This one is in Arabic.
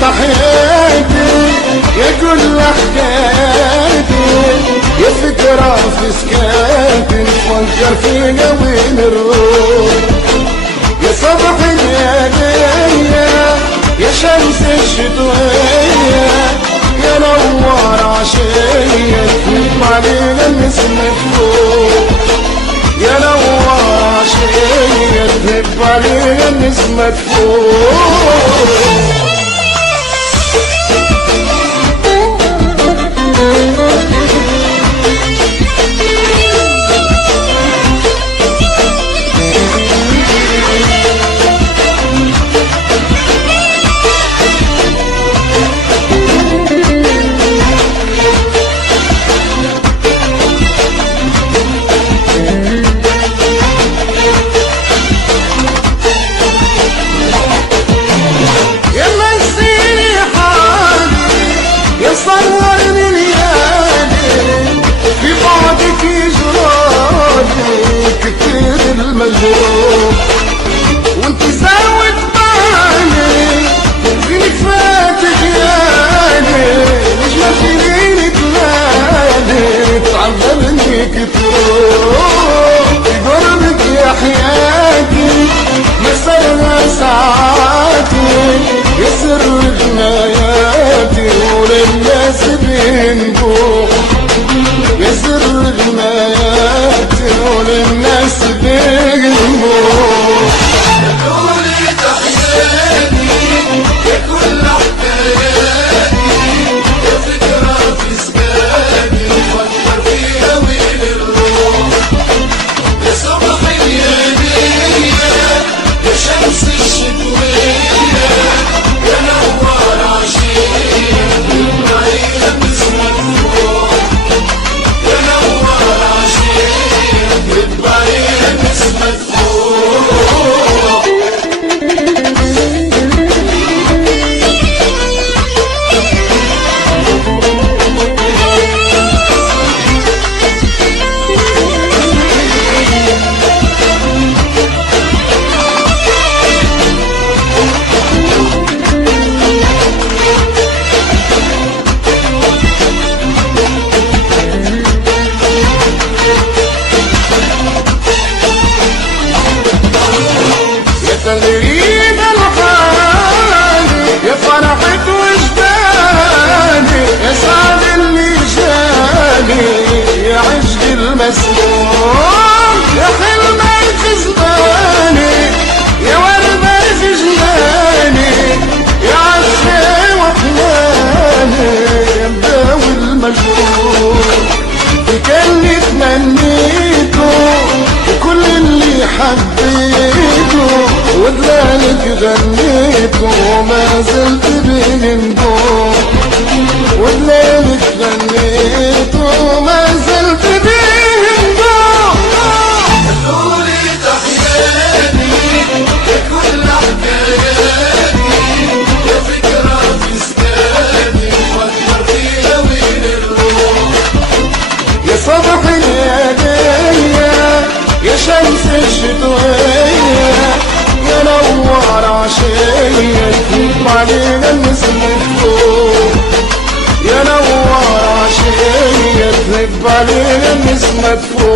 حياتي يا كل حكايتي يا فكرة في سكاتي نفكر فينا وين نروح يا صبح الليالية يا شمس الشتوية يا نوار عشية تنط علينا النسمة فوق يا نوار عشية تنط علينا النسمة فوق صورني ليالي في بعدك جرالي كتير المجروح وانت زاوت بالي فينك فاتك يالي نجمة فينك لالي تعذبني تروح في قربك يا حياتي مسرنا ساعاتي يا سر جناياتي وللناس بنبوح يا سر جناياتي وللناس بنبوح يا كل تحياتي يا كل حكاياتي يا فكرة في سكاتي نفكر فيها وين نروح يا صبح الليالية يا شمس الشتوية يا نوار عشية تبعيها باسمك فوق يا نوار عشية تبعيها باسمك فوق تغريد الحالي يا فرحة وجداني يا سعد اللي جاني يا عشق المسموم يا حلم في زماني يا وردة في جناني يا عشقي وحناني يا مداوي المجروح كان تمنيته وكل اللي حبيته ودلالك غنيته وما زلت بنبوح ودلالك غنيته وما زلت بنبوح قولي تحياتي يا كل حكاياتي يا فكرة في سكاتي نفكر فيها وين نروح يا صبح الليالية يا شمس الشتوية يا نوار عشية تنط علينا النسمة فوق يا نوار عشية تنط علينا النسمة فوق